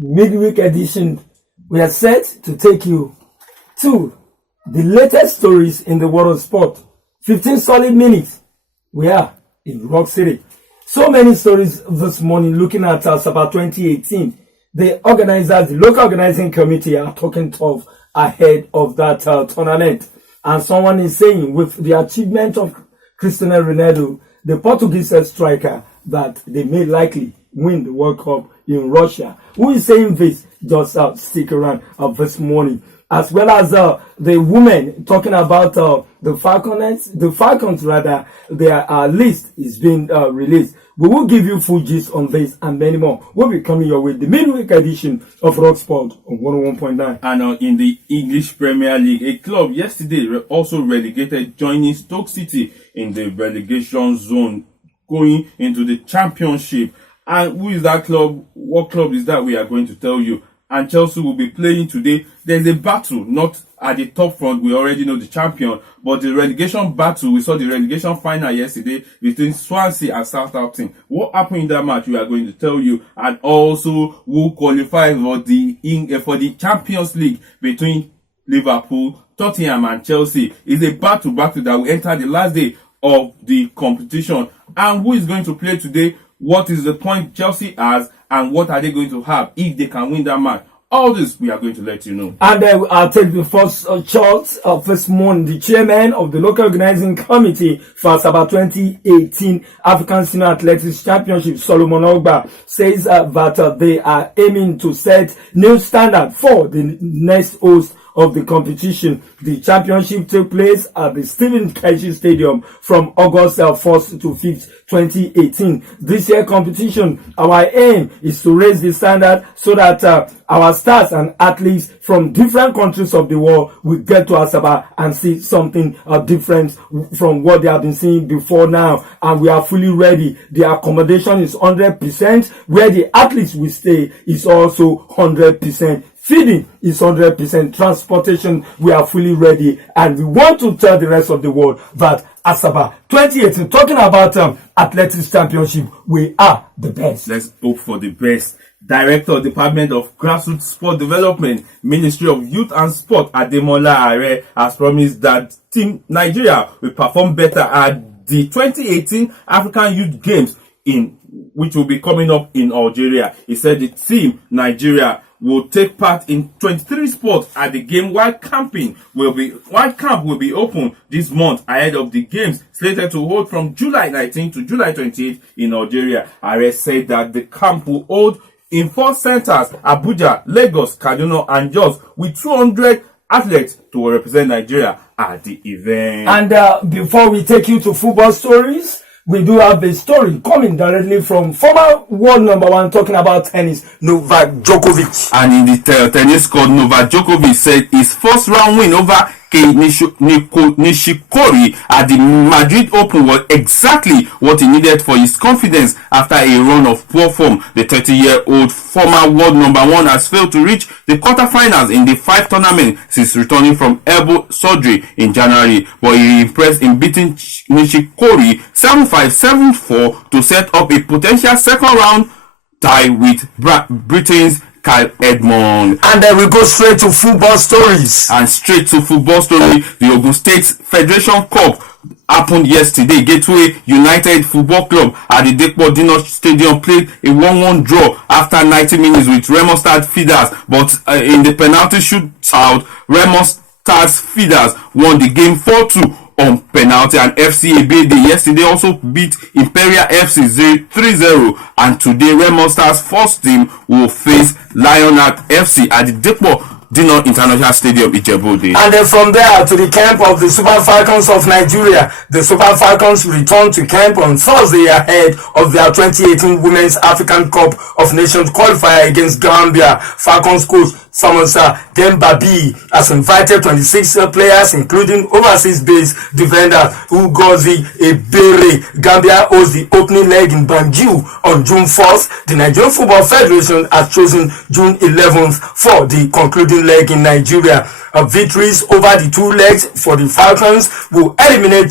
midweek edition. We are set to take you to the latest stories in the world of sport. 15 solid minutes. We are in Rock City. So many stories this morning looking at Sabah 2018. The organizers, the local organizing committee are talking tough ahead of that tournament. And someone is saying with the achievement of Cristiano Ronaldo, the Portuguese striker, that they may likely win the World Cup in Russia. Who is saying this? Just stick around this morning. As well as the women talking about the Falcons rather, their list is being released. We will give you full gist on this and many more. We'll be coming your way. The midweek edition of Rock Sport on 101.9. And in the English Premier League, a club yesterday also relegated, joining Stoke City in the relegation zone, going into the Championship. And who is that club? What club is that? We are going to tell you. And Chelsea will be playing today. There's a battle, not at the top front. We already know the champion, but the relegation battle. We saw the relegation final yesterday between Swansea and Southampton. What happened in that match? We are going to tell you, and also who qualifies for the Champions League between Liverpool, Tottenham, and Chelsea. Is a battle that will enter the last day of the competition. And who is going to play today? What is the point Chelsea has? And what are they going to have if they can win that match? All this we are going to let you know. And I'll take the first shot of this morning. The chairman of the local organizing committee for Sabah 2018 African Senior Athletics Championship, Solomon Ogba, says that they are aiming to set new standard for the next host of the competition. The championship took place at the Stephen Keshi Stadium from August 1st to 5th, 2018. This year competition, our aim is to raise the standard so that our stars and athletes from different countries of the world will get to Asaba and see something different from what they have been seeing before now. And we are fully ready. The accommodation is 100%. Where the athletes will stay is also 100%. Feeding is 100%. Transportation, we are fully ready. And we want to tell the rest of the world that Asaba 2018, talking about Athletics Championship, we are the best. Let's hope for the best. Director, Department of Grassroots Sport Development, Ministry of Youth and Sport, Ademola Are, has promised that Team Nigeria will perform better at the 2018 African Youth Games, which will be coming up in Algeria. He said the Team Nigeria will take part in 23 sports at the game, while camp will be open this month ahead of the games slated to hold from July 19 to July 28 in Algeria. Are said that the camp will hold in 4 centers: Abuja, Lagos, Kaduna, and Jos, with 200 athletes to represent Nigeria at the event. And before we take you to football stories, we do have a story coming directly from former world #1 talking about tennis, Novak Djokovic. And in the tennis court, Novak Djokovic said his first round win over Nishikori at the Madrid Open was exactly what he needed for his confidence after a run of poor form. The 30-year-old former world #1 has failed to reach the quarterfinals in the 5 tournaments since returning from elbow surgery in January, but he impressed in beating Nishikori 7-5, 7-4 to set up a potential second round tie with Britain's Kyle Edmond. And then we go straight to football stories. And straight to football story, the Ogun State Federation Cup happened yesterday. Gateway United Football Club at the Dekpo Dino Stadium played a 1-1 draw after 90 minutes with Remo Stars Feeders, but in the penalty shootout, Remo Stars Feeders won the game 4-2 on penalty. And FC Ebede yesterday also beat Imperial FC 3-0, and today Remo Stars first team will face Lionheart FC at the Dekpo Dino International Stadium, Ijebu-Ode. And then from there to the camp of the Super Falcons of Nigeria. The Super Falcons return to camp on Thursday ahead of their 2018 Women's African Cup of Nations qualifier against Gambia. Falcons coach Samusa Dembabi has invited 26 players, including overseas-based defender Ugozi Ebere. Gambia hosts the opening leg in Banjul on June 4th. The Nigerian Football Federation has chosen June 11th for the concluding leg in Nigeria. victories over the 2 legs for the Falcons will eliminate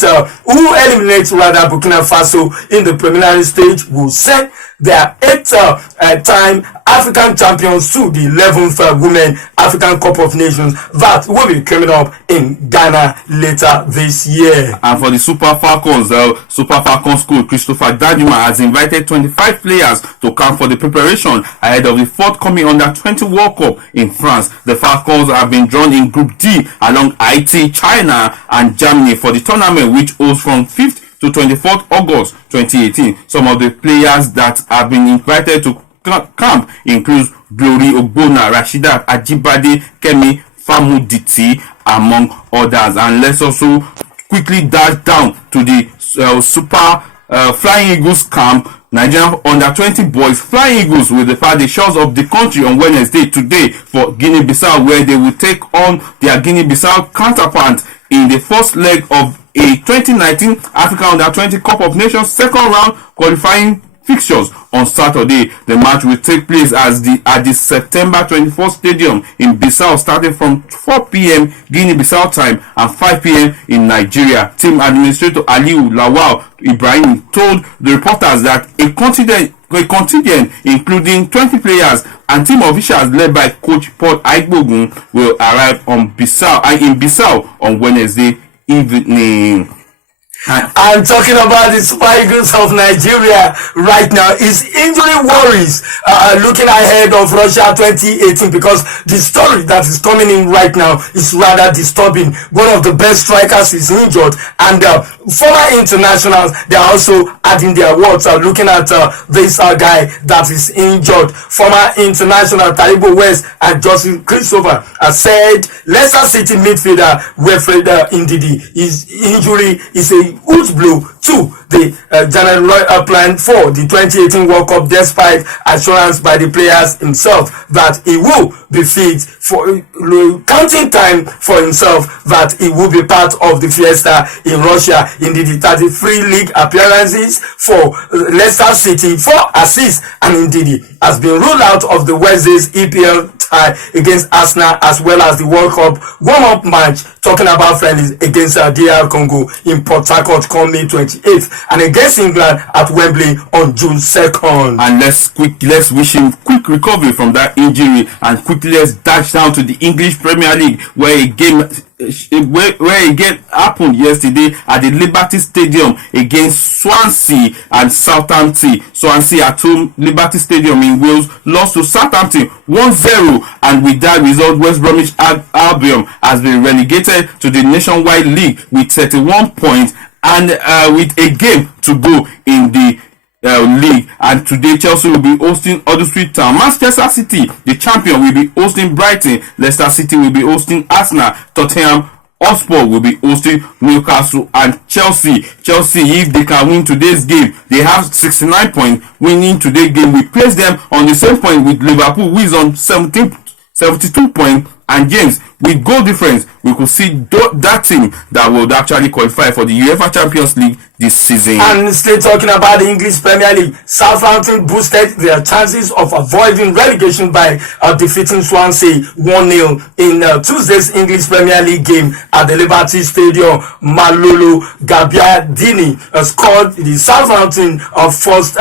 Burkina Faso in the preliminary stage, will send their 8th time African champions to the 11th Women African Cup of Nations that will be coming up in Ghana later this year. And for the Super Falcons, Super Falcons coach Christopher Danjuma has invited 25 players to camp for the preparation ahead of the forthcoming Under-20 World Cup in France. The Falcons have been drawn in Group D along Haiti, China and Germany for the tournament, which holds from 5th to 24th August 2018. Some of the players that have been invited to camp include Glory Ogbonna, Rasheedat Ajibade, Kemi Famuditi, among others. And let's also quickly dash down to the Super Flying Eagles camp. Nigerian Under-20 boys Flying Eagles will depart the shores of the country on Wednesday today for Guinea-Bissau, where they will take on their Guinea-Bissau counterpart in the first leg of a 2019 Africa Under-20 Cup of Nations second round qualifying fixtures on Saturday. The match will take place at the September 24th stadium in Bissau, starting from 4 p.m. Guinea-Bissau time and 5 p.m. in Nigeria. Team administrator Aliu Lawal Ibrahim told the reporters that a contingent including 20 players and team officials led by coach Paul Aigbogun will arrive in Bissau on Wednesday evening. I'm talking about the Super Eagles of Nigeria right now. Is injury worries looking ahead of Russia 2018, because the story that is coming in right now is rather disturbing. One of the best strikers is injured, and former internationals, they are also adding their words looking at this guy that is injured. Former international Taiwo West and Joseph Christopher said Leicester City midfielder Wilfred Ndidi, his injury is a huge blow to the general plan for the 2018 World Cup, despite assurance by the players himself that he will be fit for counting time for himself, that he will be part of the fiesta in Russia. Indeed, 33 league appearances for Leicester City, 4 assists, and indeed has been ruled out of the Wednesday's EPL tie against Arsenal, as well as the World Cup warm-up match, talking about friendlies against DR Congo in Port Harcourt come May 28th, and against England at Wembley on June 2nd. And let's wish him quick recovery from that injury, and quickly let's dash down to the English Premier League, where a game happened yesterday at the Liberty Stadium against Swansea and Southampton. Swansea at home, Liberty Stadium in Wales, lost to Southampton 1-0, and with that result, West Bromwich Albion has been relegated to the Nationwide League with 31 points and with a game to go in the league. And today Chelsea will be hosting Huddersfield Town. Manchester City, the champion, will be hosting Brighton. Leicester City will be hosting Arsenal. Tottenham Hotspur will be hosting Newcastle. And Chelsea, if they can win today's game, they have 69 points. Winning today's game will place them on the same point with Liverpool, who is on 72 points. And James, with goal difference, we could see that team that would actually qualify for the UEFA Champions League this season. And still talking about the English Premier League, Southampton boosted their chances of avoiding relegation by defeating Swansea 1-0 in Tuesday's English Premier League game at the Liberty Stadium. Malolo Gabbiadini scored the Southampton first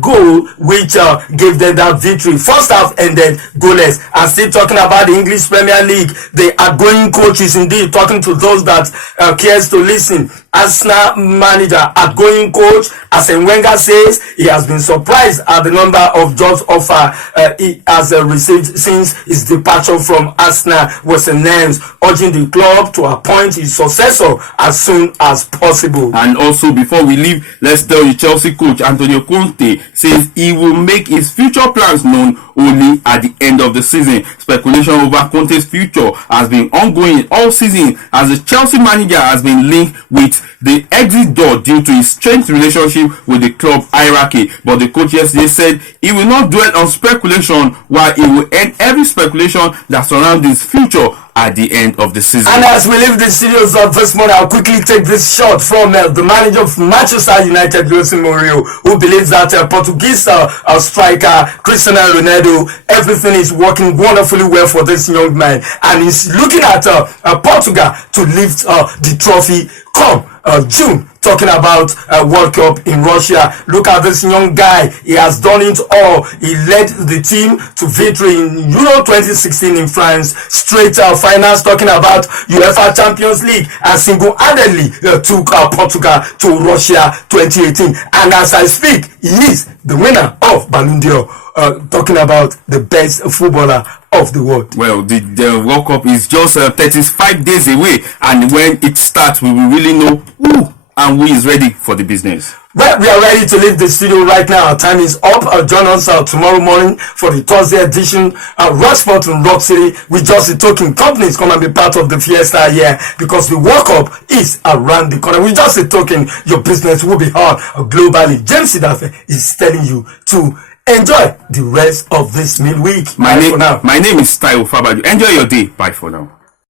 goal, which gave them that victory. First half ended goalless. And still talking about the English Premier League, the outgoing coach is indeed talking to those that cares to listen. Arsenal manager, outgoing coach Arsene Wenger, says he has been surprised at the number of jobs offer he has received since his departure from Arsenal, with names urging the club to appoint his successor as soon as possible. And also, before we leave, let's tell you, Chelsea coach Antonio Conte says he will make his future plans known only at the end of the season. Speculation over Conte's future has been ongoing all season, as the Chelsea manager has been linked with the exit door due to his strained relationship with the club hierarchy. But the coach yesterday said he will not dwell on speculation, while he will end every speculation that surrounds his future at the end of the season. And as we leave the studios this morning, I'll quickly take this shot from the manager of Manchester United, Jose Mourinho, who believes that Portuguese striker Cristiano Ronaldo, everything is working wonderfully well for this young man, and he's looking at Portugal to lift the trophy come June. Talking about World Cup in Russia. Look at this young guy. He has done it all. He led the team to victory in Euro 2016 in France. Straight finals. Talking about UEFA Champions League, and single-handedly took Portugal to Russia 2018. And as I speak, he is the winner of Ballon d'Or. Talking about the best footballer of the world. Well, the World Cup is just 35 days away, and when it starts, we will really know who and who is ready for the business. Well, we are ready to leave the studio right now. Our time is up. Join us tomorrow morning for the Thursday edition. Rocksport in Rock City with just the token companies come and be part of the fiesta here, because the World Cup is around the corner. With just a token, your business will be hard globally. James Edafe is telling you to enjoy the rest of this midweek. My name is Taiwo Fabajo. Enjoy your day. Bye for now.